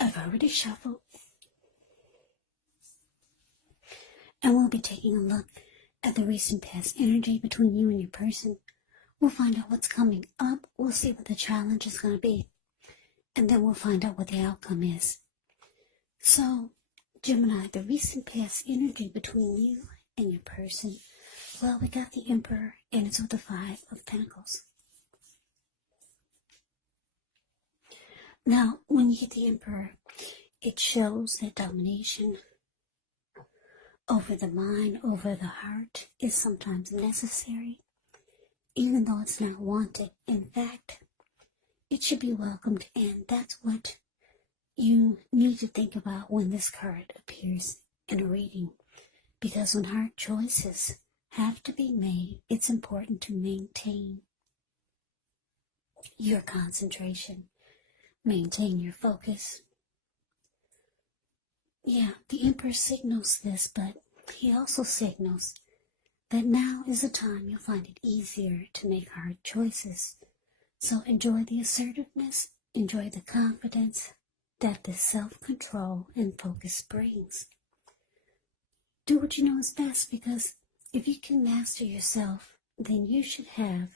I've already shuffled, and we'll be taking a look at the recent past energy between you and your person. We'll find out what's coming up. We'll see what the challenge is going to be, and then we'll find out what the outcome is. So, Gemini, the recent past energy between you and your person. Well, we got the Emperor, and it's with the Five of Pentacles. Now, when you get the Emperor, it shows that domination over the mind, over the heart, is sometimes necessary, even though it's not wanted. In fact, it should be welcomed, and that's what you need to think about when this card appears in a reading. Because when hard choices have to be made, it's important to maintain your concentration, maintain your focus. Yeah, the Emperor signals this, but he also signals that now is a time you'll find it easier to make hard choices. So enjoy the assertiveness, enjoy the confidence that this self-control and focus brings. Do what you know is best, because if you can master yourself, then you should have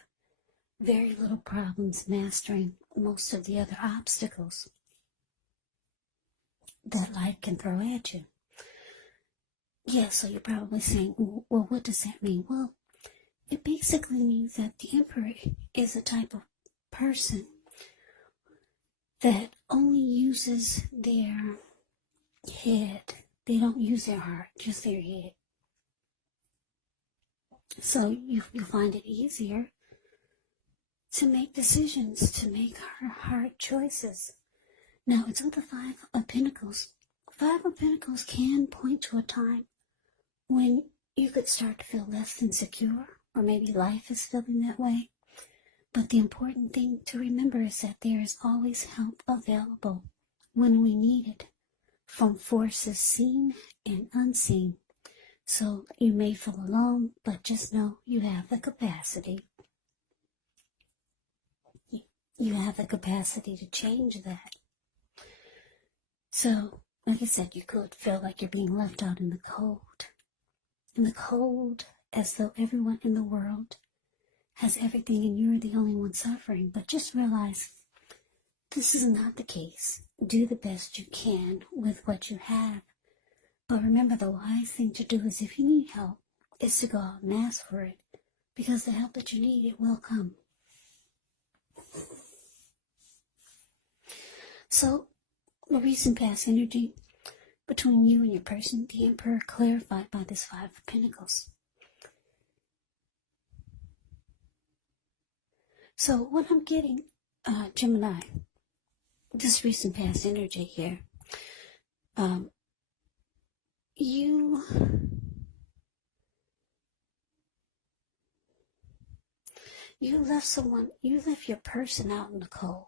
very little problems mastering most of the other obstacles that life can throw at you. Yeah, so you're probably saying, well, what does that mean? Well, it basically means that the Emperor is a type of person that only uses their head. They don't use their heart, just their head. So you'll find it easier to make decisions, to make hard choices. Now, it's with the Five of Pentacles. Five of Pentacles can point to a time when you could start to feel less than secure, or maybe life is feeling that way. But the important thing to remember is that there is always help available when we need it, from forces seen and unseen. So you may feel alone, but just know you have the capacity. You have the capacity to change that. So, like I said, you could feel like you're being left out in the cold. In the cold, as though everyone in the world has everything and you're the only one suffering. But just realize this is not the case. Do the best you can with what you have. But remember, the wise thing to do is, if you need help, is to go out and ask for it. Because the help that you need, it will come. So, the recent past energy between you and your person, the Emperor, clarified by this Five of Pentacles. So what I'm getting, Gemini, this recent past energy here, you left your person out in the cold,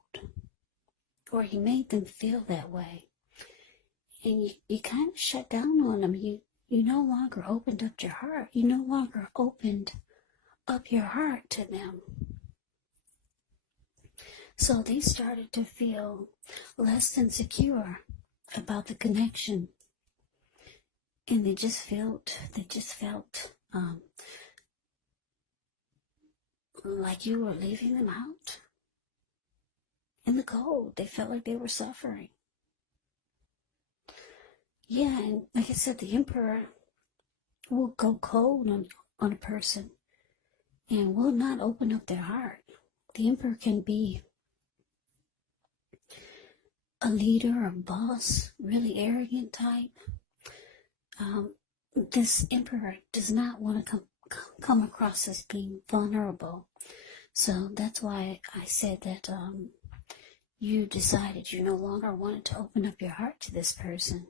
or you made them feel that way. And you kind of shut down on them. You no longer opened up your heart. You no longer opened up your heart to them. So they started to feel less than secure about the connection. And they just felt like you were leaving them out in the cold. They felt like they were suffering. Yeah, and like I said, the Emperor will go cold on a person and will not open up their heart. The Emperor can be a leader, a boss, really arrogant type. This Emperor does not want to come across as being vulnerable. So that's why I said that you decided you no longer wanted to open up your heart to this person.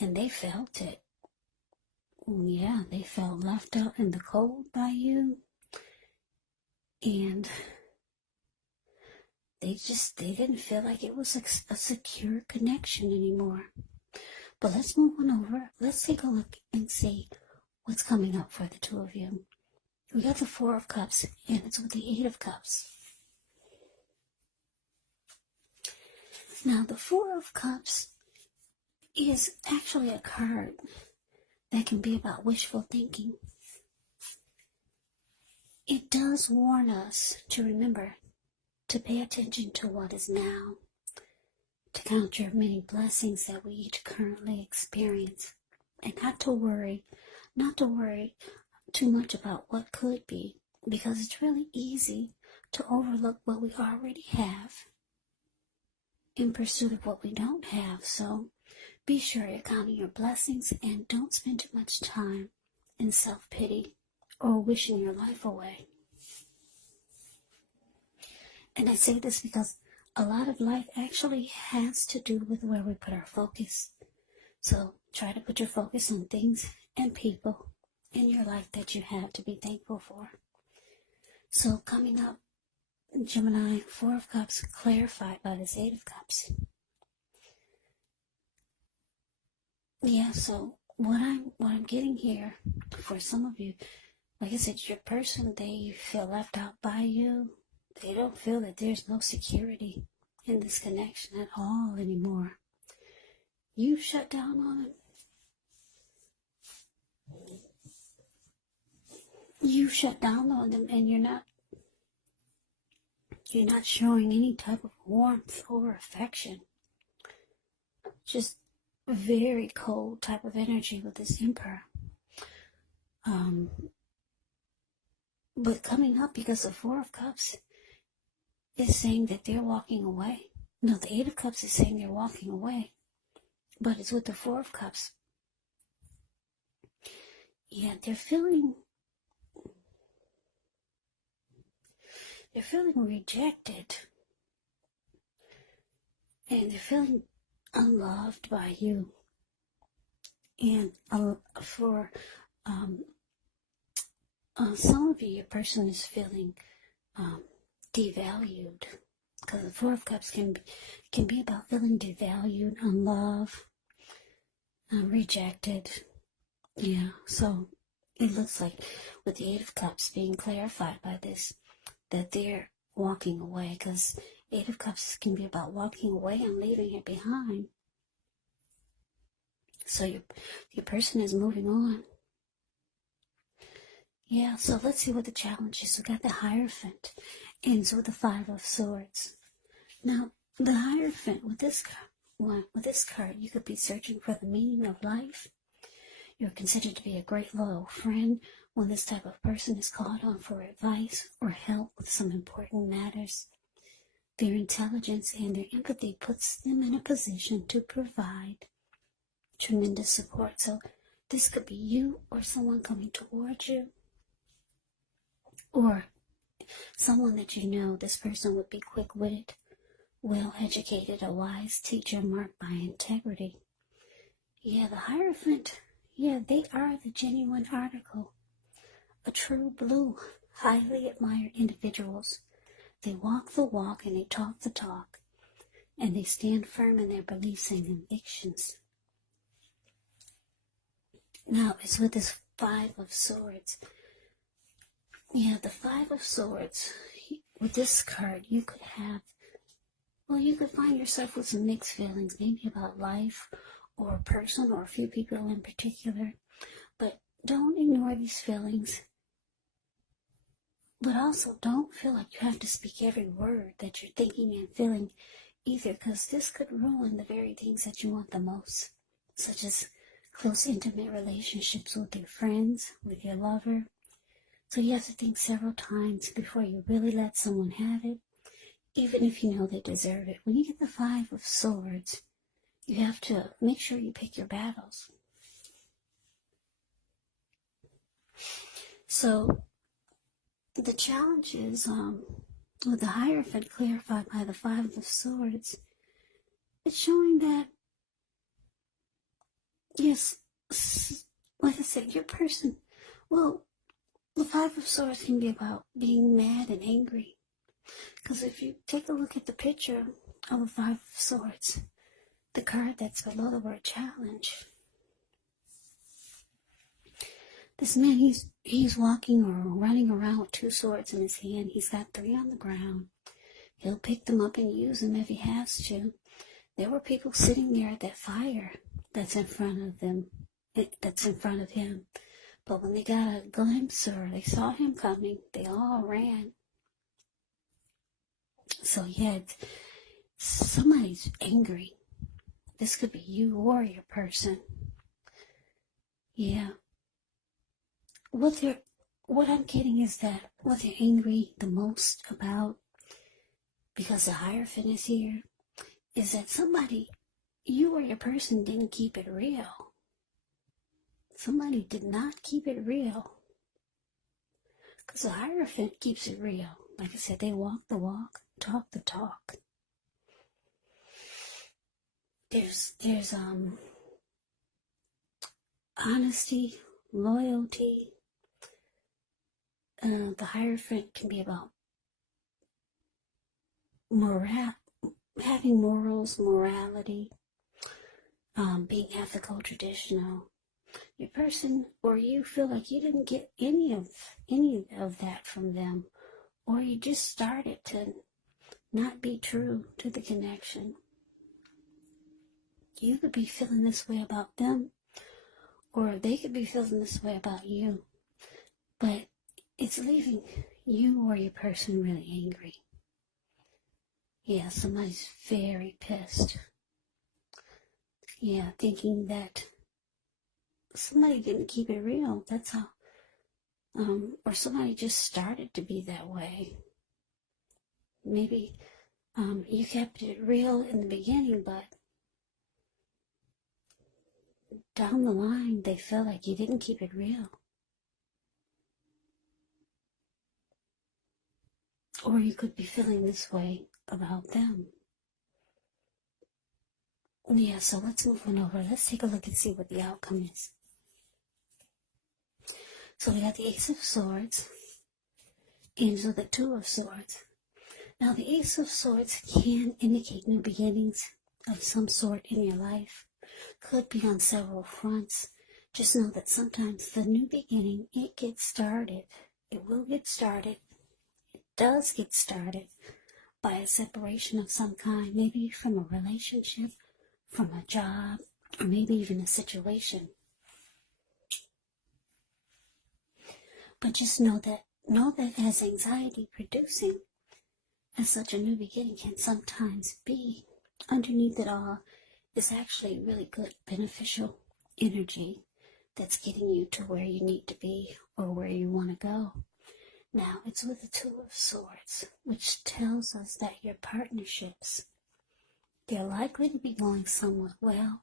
And they felt it. Yeah, they felt left out in the cold by you. And they didn't feel like it was a secure connection anymore. But let's move on over. Let's take a look and see what's coming up for the two of you. We got the Four of Cups, and it's with the Eight of Cups. Now, the Four of Cups is actually a card that can be about wishful thinking. It does warn us to remember to pay attention to what is now, to count your many blessings that we each currently experience, and not to worry too much about what could be, because it's really easy to overlook what we already have in pursuit of what we don't have. So be sure you're counting your blessings and don't spend too much time in self-pity or wishing your life away. And I say this because a lot of life actually has to do with where we put our focus. So try to put your focus on things and people in your life that you have to be thankful for. So coming up, Gemini, Four of Cups, clarified by this Eight of Cups. Yeah, so what I'm getting here for some of you, like I said, your person, they feel left out by you. They don't feel that there's no security in this connection at all anymore. You shut down on them. You shut down on them, and you're not showing any type of warmth or affection. Just very cold type of energy with this Emperor. But coming up, because the Four of Cups is saying that they're walking away. No, the Eight of Cups is saying they're walking away. But it's with the Four of Cups. Yeah, they're feeling rejected. And they're feeling unloved by you. And for some of you, your person is feeling devalued, because the Four of Cups can be about feeling devalued, unloved, rejected. Yeah, so it looks like with the Eight of Cups being clarified by this, that they're walking away, because Eight of Cups can be about walking away and leaving it behind. So your person is moving on. Yeah, so let's see what the challenge is. We got the Hierophant, ends with the Five of Swords. Now, the Hierophant, with this card, you could be searching for the meaning of life. You're considered to be a great loyal friend when this type of person is called on for advice or help with some important matters. Their intelligence and their empathy puts them in a position to provide tremendous support. So this could be you or someone coming towards you, or someone that you know. This person would be quick-witted, well-educated, a wise teacher marked by integrity. Yeah, the Hierophant, yeah, they are the genuine article. A true blue, highly admired individuals. They walk the walk and they talk the talk. And they stand firm in their beliefs and convictions. Now, it's with this Five of Swords. Yeah, the Five of Swords. With this card, you could find yourself with some mixed feelings, maybe about life or a person or a few people in particular. But don't ignore these feelings. But also don't feel like you have to speak every word that you're thinking and feeling either, because this could ruin the very things that you want the most, such as close, intimate relationships with your friends, with your lover. So you have to think several times before you really let someone have it, even if you know they deserve it. When you get the Five of Swords, you have to make sure you pick your battles. So the challenge is, with the Hierophant clarified by the Five of Swords, it's showing that, yes, like I said, your person, well, the Five of Swords can be about being mad and angry. Because if you take a look at the picture of the Five of Swords, the card that's below the word challenge, this man, he's walking or running around with two swords in his hand. He's got three on the ground. He'll pick them up and use them if he has to. There were people sitting there at that fire that's in front of them, that's in front of him. But when they got a glimpse or they saw him coming, they all ran. So yeah, somebody's angry. This could be you or your person. Yeah. What I'm getting is that what they're angry the most about, because the Hierophant is here, is that somebody, you or your person, didn't keep it real. Somebody did not keep it real. Because the Hierophant keeps it real. Like I said, they walk the walk, talk the talk. There's honesty, loyalty. The Hierophant can be about having morals, morality, being ethical, traditional. Your person or you feel like you didn't get any of that from them, or you just started to not be true to the connection. You could be feeling this way about them, or they could be feeling this way about you, but it's leaving you or your person really angry. Yeah, somebody's very pissed. Yeah, thinking that somebody didn't keep it real. That's how, or somebody just started to be that way. Maybe you kept it real in the beginning, but down the line, they felt like you didn't keep it real. Or you could be feeling this way about them. Yeah, so let's move on over. Let's take a look and see what the outcome is. So we got the Ace of Swords, Angel, the Two of Swords. Now the Ace of Swords can indicate new beginnings of some sort in your life. Could be on several fronts. Just know that sometimes the new beginning, it gets started. It will get started. It does get started by a separation of some kind, maybe from a relationship, from a job, or maybe even a situation. But just know that as anxiety producing, as such a new beginning can sometimes be, underneath it all is actually really good, beneficial energy that's getting you to where you need to be or where you want to go. Now, it's with the Two of Swords, which tells us that your partnerships, they're likely to be going somewhat well,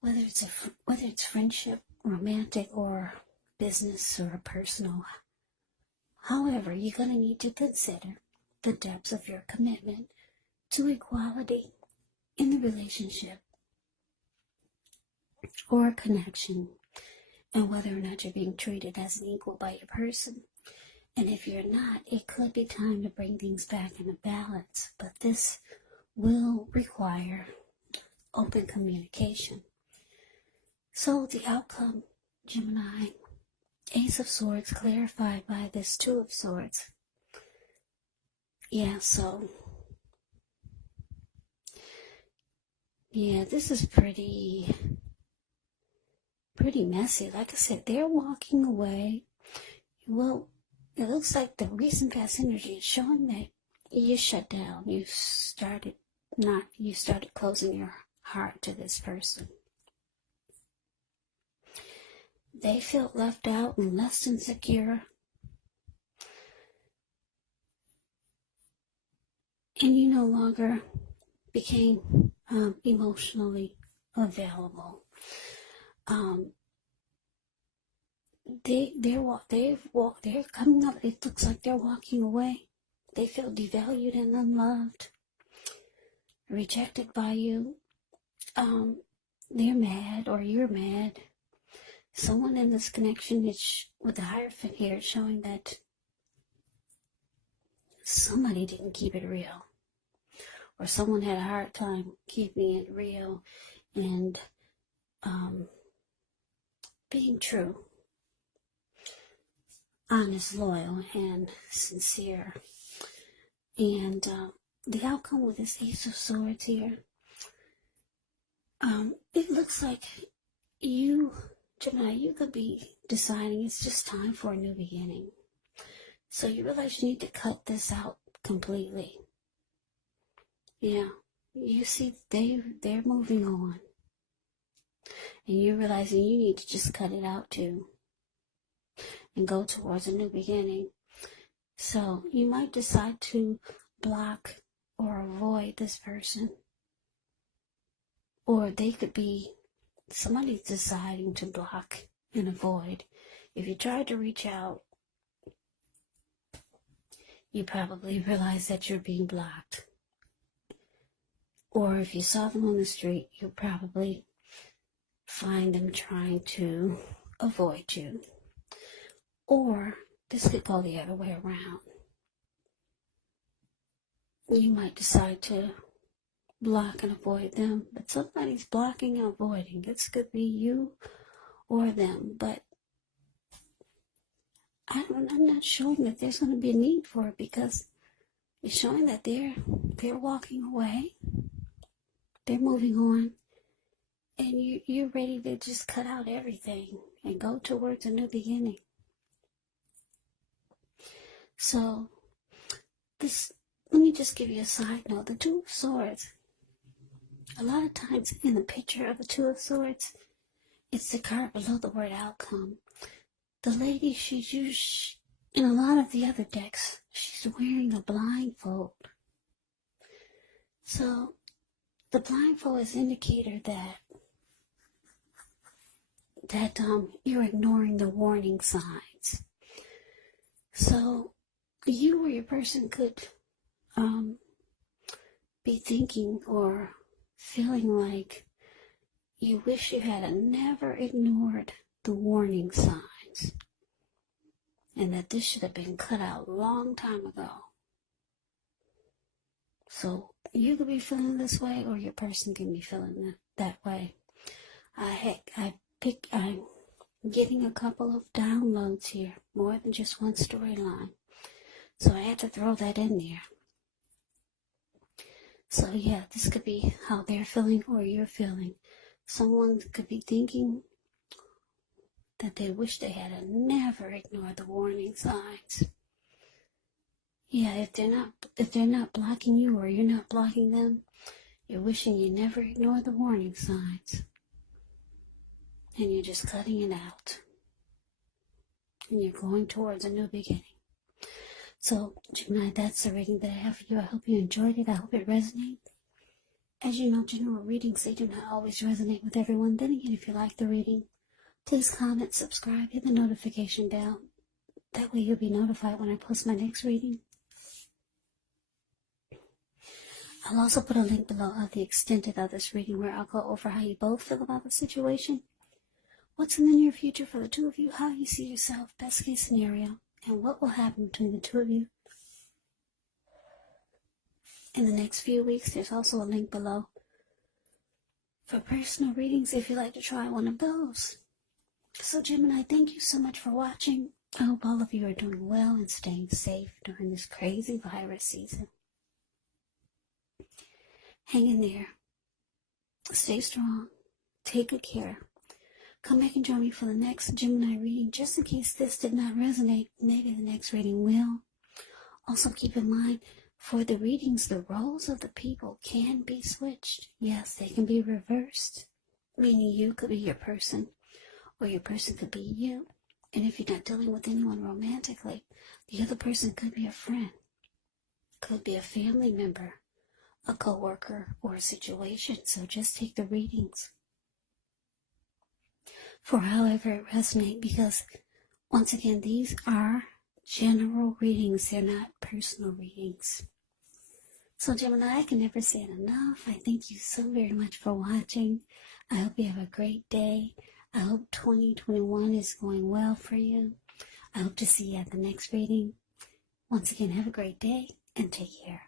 whether it's friendship, romantic, or business or personal. However, you're going to need to consider the depths of your commitment to equality in the relationship or connection, and whether or not you're being treated as an equal by your person. And if you're not, it could be time to bring things back into balance, but this will require open communication. So the outcome, Gemini, Ace of Swords clarified by this Two of Swords. Yeah, this is pretty messy. Like I said, they're walking away. Well, it looks like the recent past energy is showing that you shut down. You started closing your heart to this person. They felt left out and less insecure. And you no longer became emotionally available. They're coming up. It looks like they're walking away. They feel devalued and unloved, rejected by you. They're mad, or you're mad. Someone in this connection is with the Hierophant here, showing that somebody didn't keep it real, or someone had a hard time keeping it real and being true, honest, loyal, and sincere. And the outcome with this Ace of Swords here, it looks like you, Gemini, you could be deciding it's just time for a new beginning. So you realize you need to cut this out completely. Yeah, you see they're moving on. And you're realizing you need to just cut it out too. And go towards a new beginning. So you might decide to block or avoid this person. Or they could be, somebody's deciding to block and avoid. If you try to reach out, you probably realize that you're being blocked. Or if you saw them on the street, you'll probably find them trying to avoid you. Or this could go the other way around. You might decide to block and avoid them, but somebody's blocking and avoiding. This could be you or them, but I'm not showing that there's going to be a need for it, because it's showing that they're walking away, they're moving on, and you're ready to just cut out everything and go towards a new beginning. So let me just give you a side note. The Two of Swords, a lot of times in the picture of the Two of Swords, it's the card below the word outcome. The lady, she's used, in a lot of the other decks, she's wearing a blindfold. So the blindfold is an indicator that you're ignoring the warning signs. So you or your person could be thinking or feeling like you wish you had never ignored the warning signs, and that this should have been cut out a long time ago. So you could be feeling this way, or your person can be feeling that way. I'm getting a couple of downloads here, more than just one storyline. So I had to throw that in there. So yeah, this could be how they're feeling or you're feeling. Someone could be thinking that they wish they had never ignored the warning signs. Yeah, if they're not blocking you or you're not blocking them, you're wishing you never ignored the warning signs. And you're just cutting it out. And you're going towards a new beginning. So, Gemini, that's the reading that I have for you. I hope you enjoyed it. I hope it resonated. As you know, general readings, they do not always resonate with everyone. Then again, if you like the reading, please comment, subscribe, hit the notification bell. That way you'll be notified when I post my next reading. I'll also put a link below of the extended of this reading, where I'll go over how you both feel about the situation, what's in the near future for the two of you, how you see yourself, best case scenario, and what will happen between the two of you in the next few weeks. There's also a link below for personal readings if you'd like to try one of those. So Gemini, thank you so much for watching. I hope all of you are doing well and staying safe during this crazy virus season. Hang in there. Stay strong. Take good care. Come back and join me for the next Gemini reading. Just in case this did not resonate, maybe the next reading will. Also keep in mind, for the readings, the roles of the people can be switched. Yes, they can be reversed. Meaning you could be your person, or your person could be you. And if you're not dealing with anyone romantically, the other person could be a friend, could be a family member, a co-worker, or a situation. So just take the readings for however it resonates, because once again, these are general readings. They're not personal readings. So Gemini, I can never say it enough. I thank you so very much for watching. I hope you have a great day. I hope 2021 is going well for you. I hope to see you at the next reading. Once again, have a great day and take care.